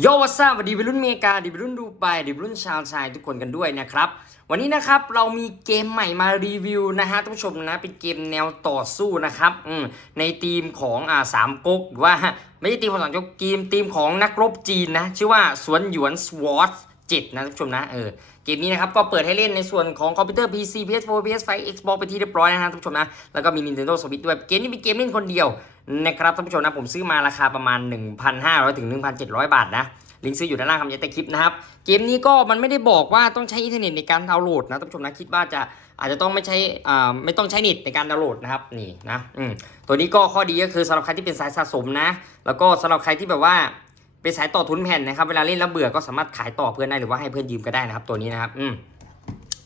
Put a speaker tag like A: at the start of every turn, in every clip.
A: โยวัสดีดีวัยรุ่นเมกาดีวัยรุ่นดูไบดีวัยรุ่นชาวชายทุกคนกันด้วยนะครับ วันนี้นะครับเรามีเกมใหม่มารีวิวนะฮะท่านผู้ชมนะเป็นเกมแนวต่อสู้นะครับอืมในทีมของอ่าสามก๊กหรือว่าไม่ใช่ทีมของสามก๊กทีมทีมของนักรบจีนนะชื่อว่าสวนหยวนสวอตเจ็ดนะท่านผู้ชมนะเออเกมนี้นะครับก็เปิดให้เล่นในส่วนของคอมพิวเตอร์ PC PS4 PS5 Xbox ไปที่เรียบร้อยนะฮะท่านผู้ชมนะแล้วก็มี Nintendo Switch ด้วยเกมนี้เป็นเกมเล่นคนเดียว นะครับท่านผู้ชมนะผมซื้อมาราคาประมาณ 1,500ถึง1,700 บาทนะลิงก์ซื้ออยู่ด้านล่างคำยันใต้คลิปนะครับเกมนี้ก็มันไม่ได้บอกว่าต้องใช้อินเทอร์เน็ตในการดาวน์โหลดนะท่านผู้ชมนะคิดว่าจะอาจจะต้องไม่ใช้อ่าไม่ต้องใช้เน็ตในการดาวน์โหลดนะครับนี่นะอืมตัวนี้ก็ข้อดีก็คือสำหรับใครที่เป็นสายสะสมนะ แล้วก็สำหรับใครที่แบบว่าเป็นสายต่อทุนแผ่นนะครับเวลาเล่นแล้วเบื่อก็สามารถขายต่อเพื่อนได้หรือว่าให้เพื่อนยืมก็ได้นะครับตัวนี้นะครับอืม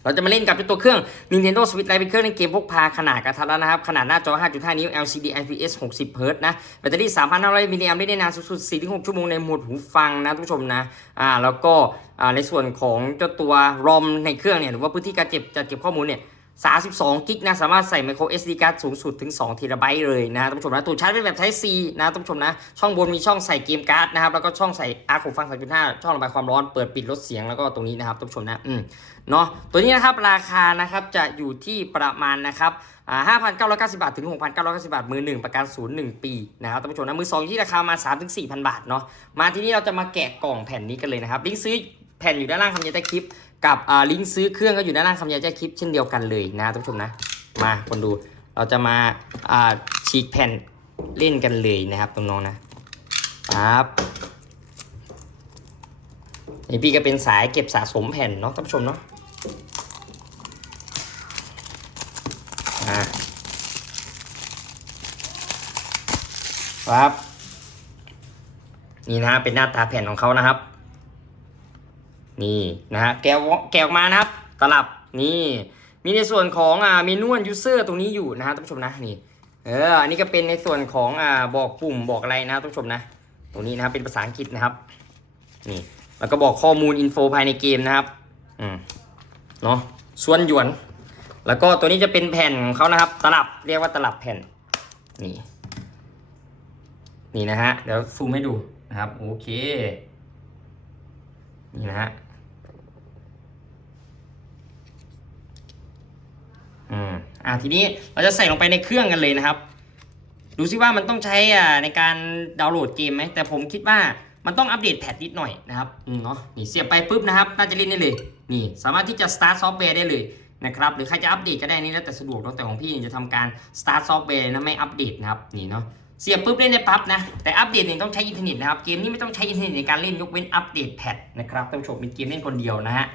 A: เราจะมาเล่นกับตัวเครื่อง Nintendo Switch Lite เป็นเครื่องเล่นเกมพกพาขนาดกระทัดรัดนะครับ ขนาดหน้าจอ 5.5 นิ้ว LCD IPS 60 Hz นะ แบตเตอรี่ 3,500 มิลลิแอมป์ได้นานสุดๆ4-6 ชั่วโมงในโหมดหูฟังนะทุกผู้ชมนะ อ่า แล้วก็ อ่า ในส่วนของเจ้าตัว ROM ในเครื่องเนี่ย หรือว่าพื้นที่การเก็บจัดเก็บข้อมูลเนี่ย 32กิกนะสามารถใส่ micro SD card สูงสุดถึง2 t b เลยนะท่านผู้ชมนะตัวชาร์จเป็นแบบ Type C นะท่านผู้ชมนะ ช่องบนมีช่องใส่เกมการ์ดนะครับ แล้วก็ช่องใส่อาร์คูฟัง 3.5 ช่องระบายความร้อนเปิดปิดลดเสียงแล้วก็ตรงนี้นะครับท่านผู้ชมนะอืมเนาะตัวนี้นะครับราคานะครับจะอยู่ที่ประมาณนะครับอ่า5,990 บาท ถึง 6,990 บาท มือหนึ่งประกันศูนย์หนึ่งปีนะครับท่านผู้ชมนะมือสองที่ราคามา 3-4,000 บาทเนาะมาที่นี่เราจะมาแกะกล่องแผ่นนี้กันเลยนะครับลิงก์ซื้อแผ่นอยู่ด้านล่างคำยันใต้คลิป กับลิงก์ซื้อเครื่องก็อยู่ด้านล่างคำยันใต้คลิปเช่นเดียวกันเลยนะท่านผู้ชมนะ มาคนดูเราจะมาฉีกแผ่นเล่นกันเลยนะครับน้องๆนะปั๊บนี่พี่ก็เป็นสายเก็บสะสมแผ่นเนาะท่านผู้ชมเนาะอะครับ นี่นะเป็นหน้าตาแผ่นของเขานะครับ นี่นะฮะแกะออกแกะออกมานะครับ ตลับนี่มีในส่วนของอ่าเมนูยูเซอร์ตรงนี้อยู่นะฮะท่านผู้ชมนะนี่เอออันนี้ก็เป็นในส่วนของอ่าบอกปุ่มบอกอะไรนะครับท่านผู้ชมนะ ตรงนี้นะครับเป็นภาษาอังกฤษนะครับนี่แล้วก็บอกข้อมูลอินโฟภายในเกมนะครับอืมเนาะส่วนหยวน แล้วก็ตัวนี้จะเป็นแผ่นของเขานะครับ ตลับเรียกว่าตลับแผ่นนี่นี่นะฮะเดี๋ยวซูมให้ดูนะครับโอเคนี่นะฮะ อืมอ่าทีนี้เราจะใส่ลงไปในเครื่องกันเลยนะครับ ดูซิว่ามันต้องใช้อ่าในการดาวน์โหลดเกมไหมแต่ผมคิดว่ามันต้องอัปเดตแพทนิดหน่อยนะครับอืมเนาะนี่เสียบไปปุ๊บนะครับน่าจะเล่นได้เลย นี่ สามารถที่จะ start software ได้เลยนะครับหรือใครจะอัปเดตก็ได้นี่แล้วแต่สะดวกเนาะแต่ของพี่จะทำการ start software นะไม่อัปเดตนะครับนี่เนาะเสียบปุ๊บเล่นได้ปั๊บนะแต่อัปเดตเนี่ยต้องใช้อินเทอร์เน็ตนะครับเกมนี้ไม่ต้องใช้อินเทอร์เน็ตในการเล่นยกเว้นอัปเดตแพทนะครับท่านผู้ชมเป็นเกมเล่นคนเดียวนะฮะ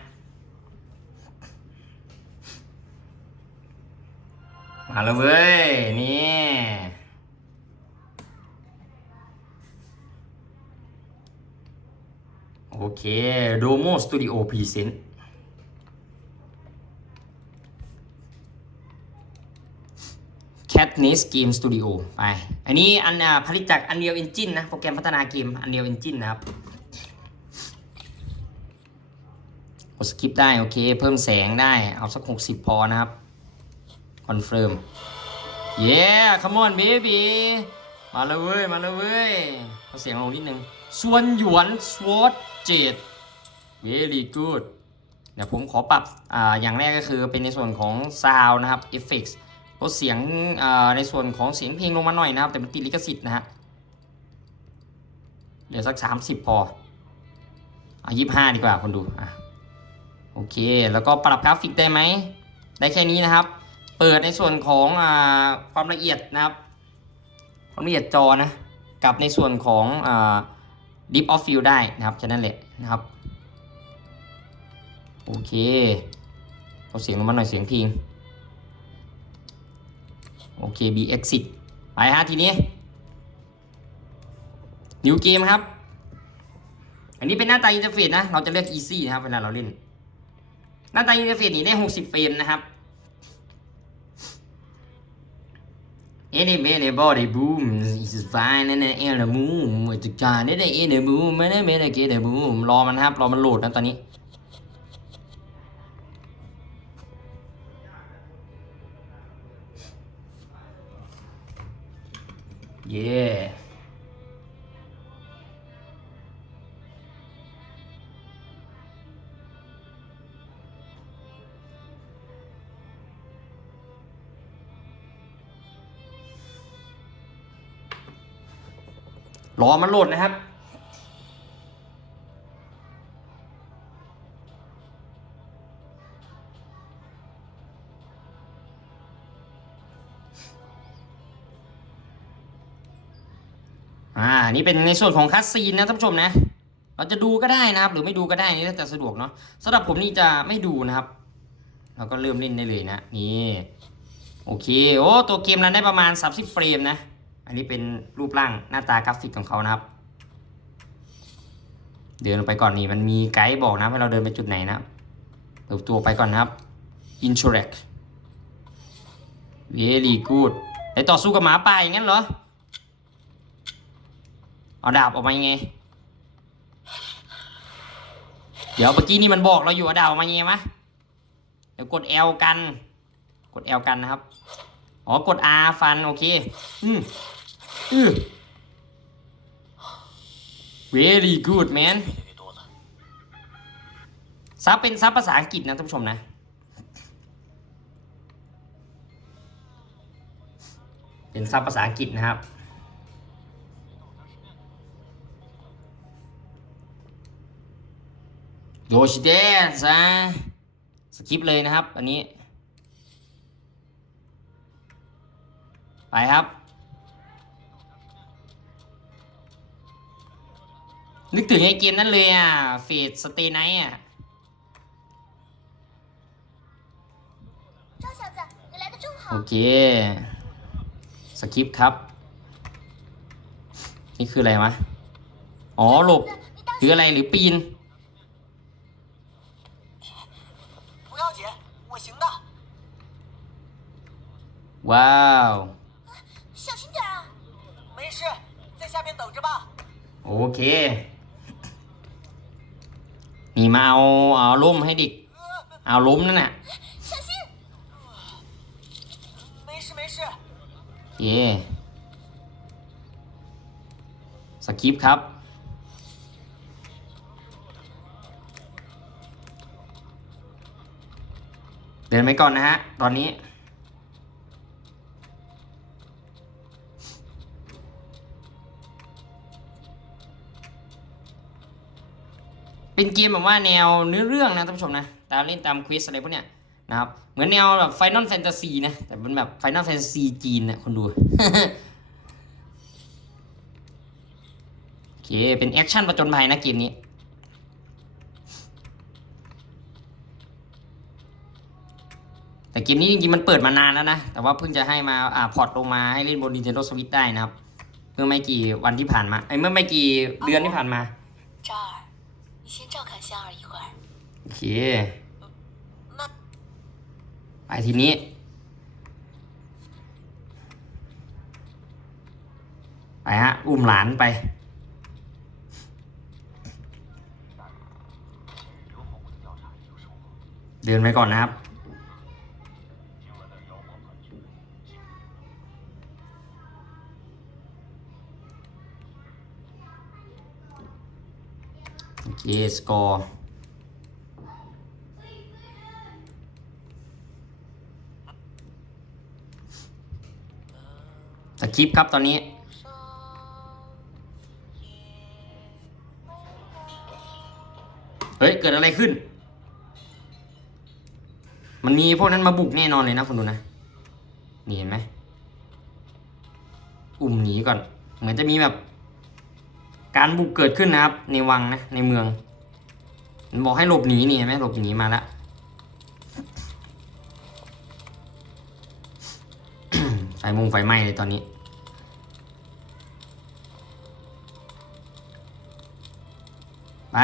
A: มาแล้วเว้ย นี่โอเค Domo Studio Present Catness Game Studio ไป อันนี้อันผลิตจาก Unreal Engine นนะ โปรแกรมพัฒนาเกม Unreal Engine นนะครับกดสกิปได้ โอเค เพิ่มแสงได้ เอาสัก 60 พอนะครับ อนเฟิร์มเย้ come on baby มาเลยเว้ย มาเลยเว้ยเอาเสียงลงนิดนึงส่วนหยวนสวอตเจ็ด very good เดี๋ยวผมขอปรับอ่าอย่างแรกก็คือเป็นในส่วนของ sound นะครับ effects ลดเสียงอ่าในส่วนของเสียงเพลงลงมาหน่อยนะครับ แต่มันติดลิขสิทธิ์นะฮะเดี๋ยวสัก 30 พออะ25ดีกว่าคนดูอะโอเค แล้วก็ปรับกราฟิกได้ไหม ได้แค่นี้นะครับ เปิดในส่วนของอความละเอียดนะครับ ความละเอียดจอนะ กับในส่วนของอ่า Deep of Field ได้นะครับแค่นั้นแหละนะครับ โอเคเอาเสียงลงมาหน่อยเสียงพิงโอเค B exit ไปฮะทีนี้ New Game ครับ อันนี้เป็นหน้าตาอินเทอร์เฟซนะ เราจะเลือก easy นะครับ เวลาเราเล่น หน้าตาอินเทอร์เฟซนี้ได้ 60 เฟรมนะครับ Any man body boom is fine and in the moon จะการได้ in the moon ไม่ได้ไม่ได้ get the moon รอมันครับ รอมันโหลดนะตอนนี้เรอมันโหลดนะครับอ่านี่เป็นในส่วนของคัสซีนนะท่านผู้ชมนะ เราจะดูก็ได้นะครับ หรือไม่ดูก็ได้นี่แล้วแต่สะดวกเนาะสำหรับผมนี่จะไม่ดูนะครับ เราก็เริ่มเล่นได้เลยนะ นี่ โอเค โอ้ ตัวเกมนั้นได้ประมาณ 30 เฟรมนะ อันนี้เป็นรูปร่างหน้าตากราฟิกของเขานะครับ เดินลงไปก่อนนี่มันมีไกด์บอกนะให้เราเดินไปจุดไหนนะเติบตัวไปก่อนนะครับ interact very good ไปต่อสู้กับหมาป่าอย่างนั้นเหรอ เอาดาบออกมายังไง เดี๋ยวเมื่อกี้นี่มันบอกเราอยู่ว่าดาบออกมายังไงมะเดี๋ยวกด L กัน กด L กันนะครับ อ๋อ กด R ฟัน โอเค อืม อือ very good man ซับเป็นซับภาษาอังกฤษนะท่านผู้ชมนะ เป็นซับภาษาอังกฤษนะครับโยชิเดซะสกิปเลยนะครับ อันนี้ ไปครับ นึกถึงไอ้เกมนั้นเลยอะฟีดสเตย์ไนท์อะโอเค สคริปครับ นี่คืออะไรวะ อ๋อ หลบคืออะไร หรือปีนว้าวโอเค มาเอาเอาล่มให้ดิ เอาล้มนั่นน่ะเย่สคริปครับ เดินไปก่อนนะฮะ ตอนนี้ เป็นเกมแบบว่าแนวเนื้อเรื่องนะท่านผู้ชมนะ ตามเล่นตามควิสอะไรพวกเนี้ยนะครับ เหมือนแนวแบบไฟนอลแฟนตาซีนะ แต่มันแบบไฟนอลแฟนตาซีจีนนะคนดูโอเค เป็นแอคชั่นประจนภัยนะเกมนี้แต่เกมนี้จริงๆมันเปิดมานานแล้วนะ แต่ว่าเพิ่งจะให้มาอ่าพอร์ตลงมาให้เล่นบน Nintendo Switch ได้นะครับ เมื่อไม่กี่วันที่ผ่านมาไอ้เมื่อไม่กี่เดือนที่ผ่านมา
B: 先照看香儿一会儿。
A: โอเค
C: 那
A: ไปทีนี้ ไปฮะ อุ้มหลานไป เดินไปก่อนนะครับ โอเคสกอร์สคริปครับตอนนี้ เฮ้ย เกิดอะไรขึ้น มันมีพวกนั้นมาบุกแน่นอนเลยนะคุณดูนะ นี่เห็นไหม อุ่มหนีก่อน เหมือนจะมีแบบ การบุกเกิดขึ้นนะครับ ในวังนะในเมือง บอกให้หลบหนีนี่เห็นไหมหลบหนีมาแล้วไฟมุงไฟไหม้เลยตอนนี้ ไป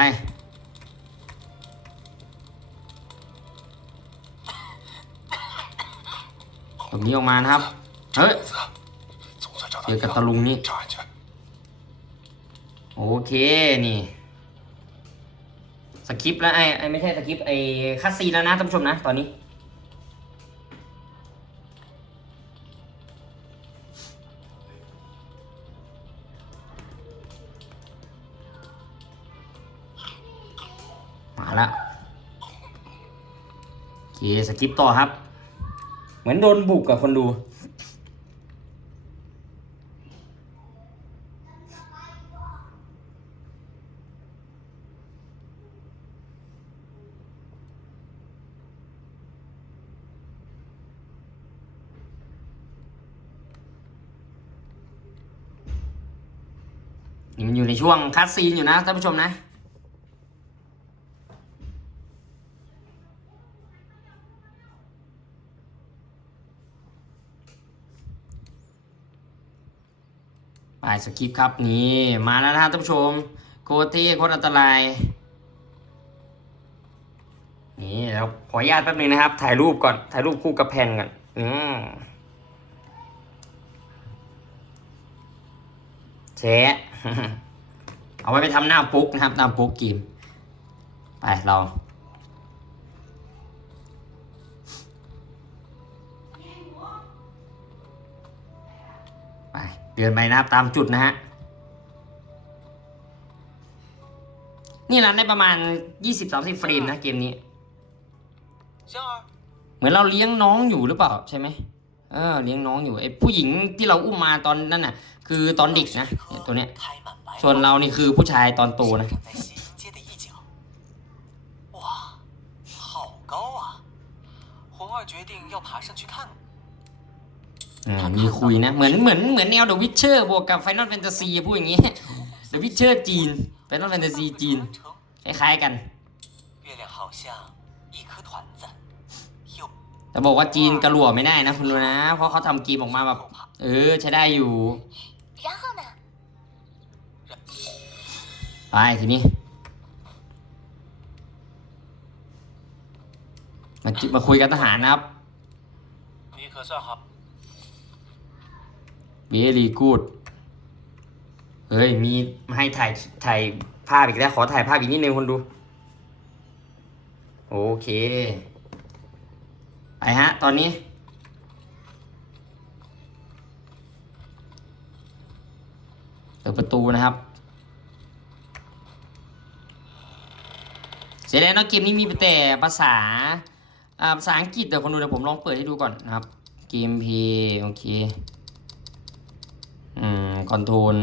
A: หลบหนีออกมานะครับ เฮ้ยเจอกับตะลุงนี่ โอเคนี่สคริปต์แล้วไอ้ไอ้ไม่ใช่สคริปต์ไอ้คัสซีแล้วนะท่านผู้ชมนะตอนนี้ มาแล้วโอเคสคริปต์ต่อครับ เหมือนโดนบุกกับคนดู มันอยู่ในช่วงคัดซีนอยู่นะท่านผู้ชมนะ ไปสคริปครับนี่มาแล้วนะท่านผู้ชม โคตรเที่โคตรอันตราย นี่แล้วขออนุญาตแป๊บนึงนะครับ ถ่ายรูปก่อน ถ่ายรูปคู่กับแผ่นก่อน อืมแชะ เอาไว้ไปทำหน้าปุ๊กนะครับ หน้าปุ๊กเกมไปเราไปเดินไปนะครับตามจุดนะฮะนี่รันได้ประมาณ 20-30เฟรมนะเกมนี้
C: 香儿，
A: เหมือนเราเลี้ยงน้องอยู่หรือเปล่าใช่ไหม เออเลี้ยงน้องอยู่ไอ้ผู้หญิงที่เราอุ้มมาตอนนั้นน่ะ คือตอนเด็กนะเนี่ยตัวเนี้ย
C: 开满白
A: ส่วนเรานี่คือผู้ชายตอนโตนะ
C: 长在西营街的一角。哇，好高啊！红儿决定要爬上去看。
A: อ่ามีคุยนะ เหมือนเหมือนเหมือนแนว The Witcher บวกกับ Final Fantasy พูดอย่างงี้ The Witcher จีน Final Fantasy จีน
C: 完成，
A: คล้ายๆกัน
C: 月亮好像一颗团子，又
A: แต่บอกว่าจีนกระหลัวไม่ได้นะคุณดูนะ เพราะเขาทำเกมออกมาแบบ เออ ใช้ได้อยู่ ไปทีนี้ มามาคุยกับทหารนะครับเวีรีกูดเฮ้ย มีให้ถ่ายถ่ายภาพอีกแล้ว ขอถ่ายภาพอีกนิดนึงคนดู โอเค ไปฮะ ตอนนี้ เปิดประตูนะครับ เสียดายนะเกมนี้มีแต่ภาษาภาษาอังกฤษเดี๋ยวคนดูเดี๋ยวผมลองเปิดให้ดูก่อนนะครับ เกมเพย์โอเค อืม คอนโทรล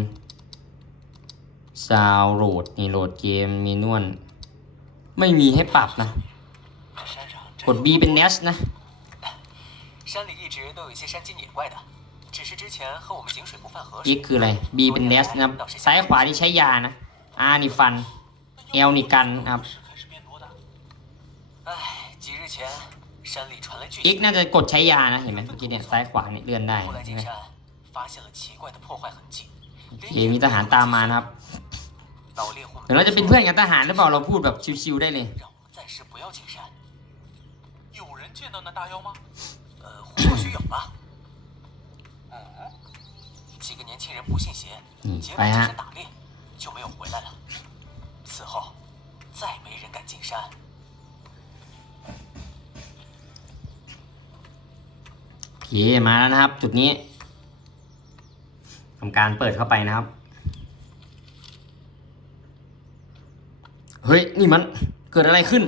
A: ซาวโหลดนี่โหลดเกมมีนวลไม่มีให้ปรับนะ กด B เป็น Dash นะ
C: 山里一直都有一些山精野怪的，只是之前和我们井水不犯河
A: X คืออะไร B เป็น Dash นะครับ ซ้ายขวาที่ใช้ยานะ R นี่ฟัน L นี่กันนะครับ
C: 开始变多大？唉，几日前山里传来巨
A: X น่าจะกดใช้ยานะ เห็นไหมเมื่อกี้เนี่ย ซ้ายขวานี่เลื่อนได้
C: 后来
A: ใช่
C: 进
A: ไหม
C: 山发现了奇怪的破坏痕迹，
A: โอเคมีทหารตามมานะครับ
C: 老猎户
A: เดี๋ยวเราจะเป็นเพื่อนกับทหารหรือเปล่า เราพูดแบบชิวๆได้เลย
C: 让我们暂时不要进山。
D: 有人见到那大妖吗？
C: 呃，或许有吧。嗯，几个年轻人不信邪，
A: 嗯
C: 结果
A: 来啊
C: 进山打猎，就没有回来了。此后，再没人敢进山。
A: โอเค มาแล้วนะครับ จุดนี้ทำการเปิดเข้าไปนะครับ เฮ้ย นี่มันเกิดอะไรขึ้น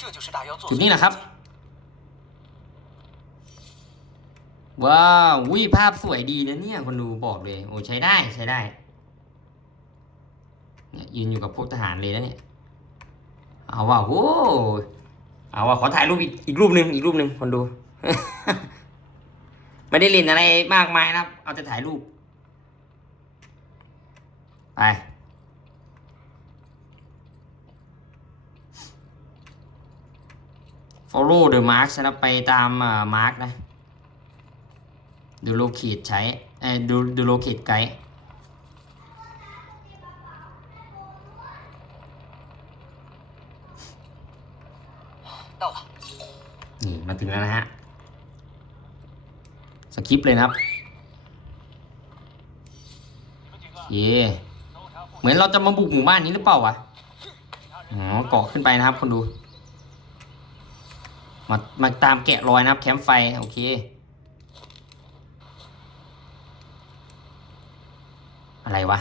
C: 这就是大妖做
A: จุดนี้แหละครับ ว้าววิภาพสวยดีนะเนี่ยคนดูบอกเลย โอ้ใช้ได้ใช้ได้เนี่ยยืนอยู่กับพวกทหารเลยนะเนี่ยเอาว่าโอ้เอาว่าขอถ่ายรูปอีกอีกรูปหนึ่งอีกรูปหนึ่งคนดู ไม่ได้เล่นอะไรมากมายนะครับ เอาแต่ถ่ายรูปไป follow the mark นะครับไปตามอ่า mark นะ ดู locate ใช้เอ้ยดูดู locate ไกด์
C: 到了，
A: นี่มาถึงแล้วนะฮะสคริปต์เลยนะครับโอเคเหมือนเราจะมาบุกหมู่บ้านนี้หรือเปล่าวะ อ๋อเกาะขึ้นไปนะครับคนดู มา มาตามแกะรอยนะครับ แคมป์ไฟ โอเค อะไรวะ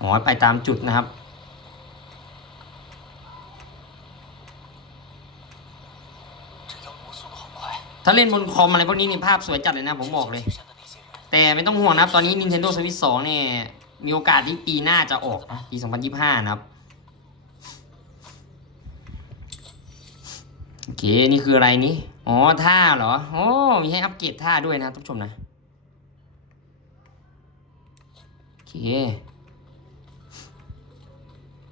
A: อ๋อ ไปตามจุดนะครับ ถ้าเล่นบนคอมอะไรพวกนี้นี่ภาพสวยจัดเลยนะผมบอกเลย แต่ไม่ต้องห่วงนะครับ ตอนนี้ Nintendo Switch 2 เนี่ย มีโอกาสที่ปีหน้าจะออกนะปี 2025 นะครับ โอเค นี่คืออะไรนี้อ๋อท่าเหรอ โอ้ มีให้อัปเกรดท่าด้วยนะทุกชมนะ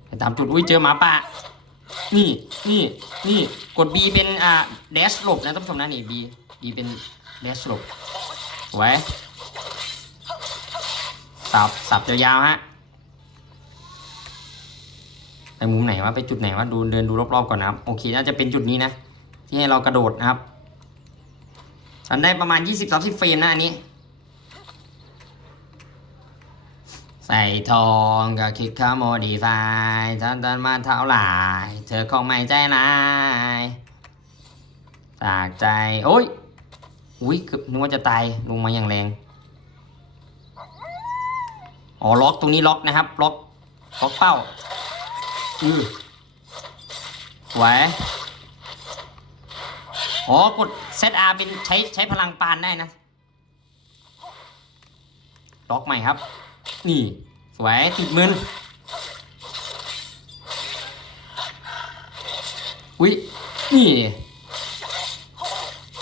A: ไปตามจุด อุ้ยเจอหมาป่า นี่ นี่ นี่ กด B เป็น อ่า dash หลบนะท่านผู้ชมนะนี่ B B เป็น dash หลบไว้สับสับยาวๆฮะ ไปมุมไหนวะ ไปจุดไหนวะ ดูเดินดูรอบๆก่อนนะครับ โอเค น่าจะเป็นจุดนี้นะ ที่ให้เรากระโดดนะครับทำได้ประมาณ 20-30 เฟรมนะอันนี้ ใส่ทองก็คิดค่าโมดีไฟฉันเดินมาเท่าไหร่เธอคงไม่ใจร้ายจากใจ โอ้ยอุ้ยเกือนึกว่าจะตายลงมาอย่างแรง อ๋อ ล็อกตรงนี้ล็อกนะครับ ล็อกล็อกเป้า อือสวอ๋อกดเซตอาเป็นใช้ใช้พลังปานได้นะ ล็อกใหม่ครับ นี่ สวยติดมืออุ้ยนี่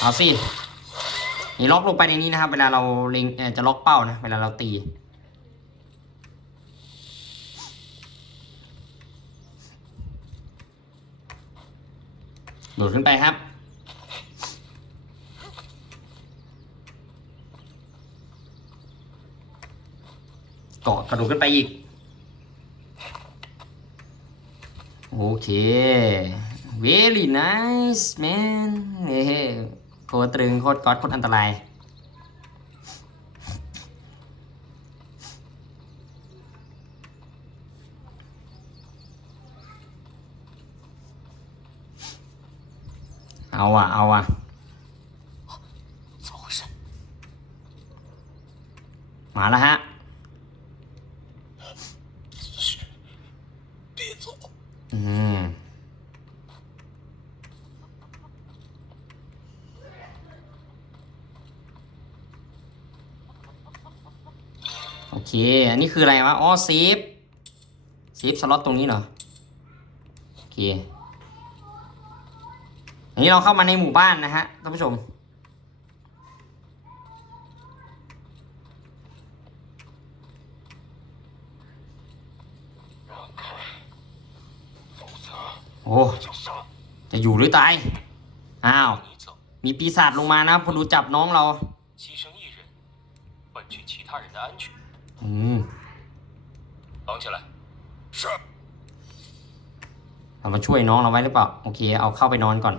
A: เอาสิ นี่ล็อกลงไปในนี้นะครับ เวลาเราเล็งจะล็อกเป้านะ เวลาเราตี โดดขึ้นไปครับ เกาะกระโดดขึ้นไปอีก โอเค very nice man เฮ้โคตรตึงโคตรก๊อตโคตรอันตราย เอาอะ เอาอะมาแล้วฮะ อืมโอเค อันนี้คืออะไรวะ อ๋อเซฟเซฟสล็อตตรงนี้เหรอ โอเคอันนี้เราเข้ามาในหมู่บ้านนะฮะท่านผู้ชม โอ้จะอยู่หรือตาย อ้าว มีปีศาจลงมานะพอดูจับน้องเราอืมเรามาช่วยน้องเราไว้หรือเปล่า โอเค เอาเข้าไปนอนก่อน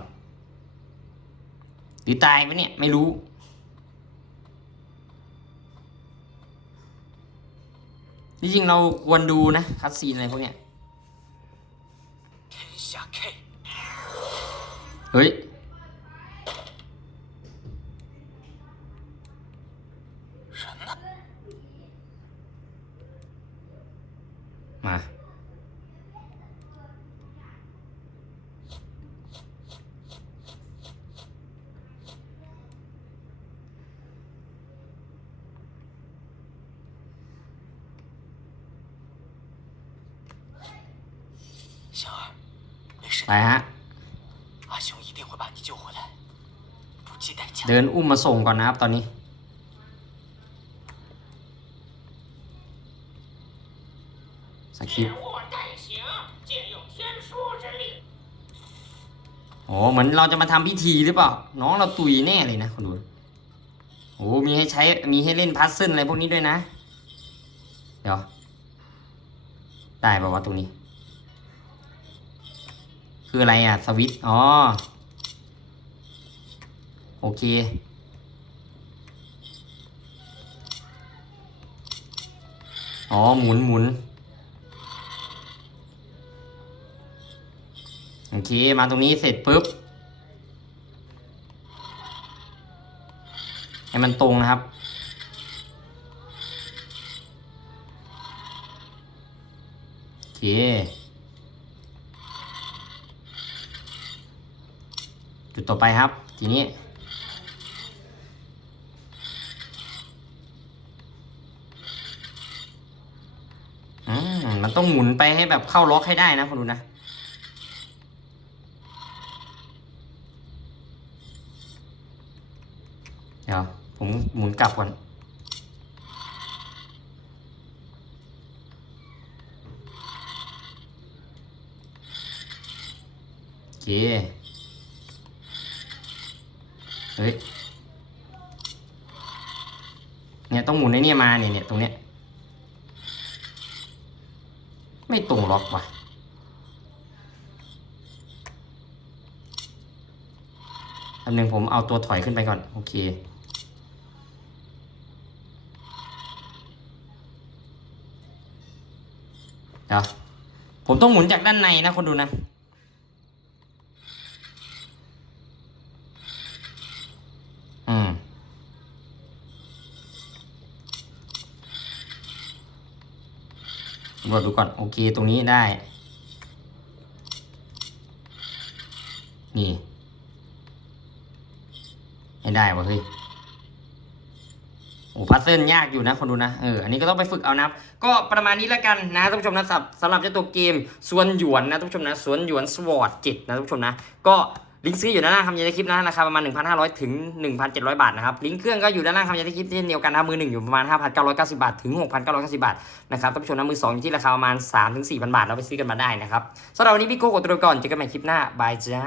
A: หรือตายไหมเนี่ย ไม่รู้จริงๆเราควรดูนะคัดซีนอะไรพวกเนี้ย เเดินอุ้มมาส่งก่อนนะครับตอนนี้ สกิปโอ้เหมือนเราจะมาทำพิธีหรือเปล่า น้องเราตุยแน่เลยนะคนดูโอ้มีให้ใช้ มีให้เล่นพัซเซิลอะไรพวกนี้ด้วยนะ เดี๋ยว ได้ป่าวะตรงนี้ คืออะไรอะ สวิตอ๋อ โอเค อ๋อ หมุนหมุนโอเค มาตรงนี้เสร็จปุ๊บ ให้มันตรงนะครับ โอเคจุดต่อไปครับ ทีนี้ ต้องหมุนไปให้แบบเข้าล็อกให้ได้นะคนดูนะเดี๋ยวผมหมุนกลับก่อนโอเคเฮ้ยเนี่ยต้องหมุนในนี่มาเนี่ยเนี่ยตรงเนี้ย ล็อกว่ะอันหนึ่งผมเอาตัวถอยขึ้นไปก่อน โอเคเดี๋ยวผมต้องหมุนจากด้านในนะคนดูนะ ดูก่อนดูก่อนโอเคตรงนี้ได้ นี่ให้ได้วะเฮ้ยโอ้พัซเซิลยากอยู่นะคนดูนะเอออันนี้ก็ต้องไปฝึกเอานับก็ประมาณนี้แล้วกันนะท่านผู้ชมนะสำหรับเจ้าตัวเกมส่วนหยวนนะท่านผู้ชมนะส่วนหยวนสวอตจิตนะท่านผู้ชมนะก็ ลิงก์ซื้ออยู่ด้านล่างคำยันในคลิปนะราคาประมาณ 1,500 ถึง 1,700 บาทนะครับ ลิงก์เครื่องก็อยู่ด้านล่างคำยันในคลิปเช่นเดียวกันนะมือหนึ่งอยู่ประมาณ 5,990 บาท ถึง 6,990 บาทนะครับท่านผู้ชมนะมือสองอยู่ที่ราคาประมาณ 3-4,000 บาทเราไปซื้อกันมาได้นะครับสำหรับวันนี้พี่โก้กดตัวก่อนเจอกันใหม่คลิปหน้าบายจ้า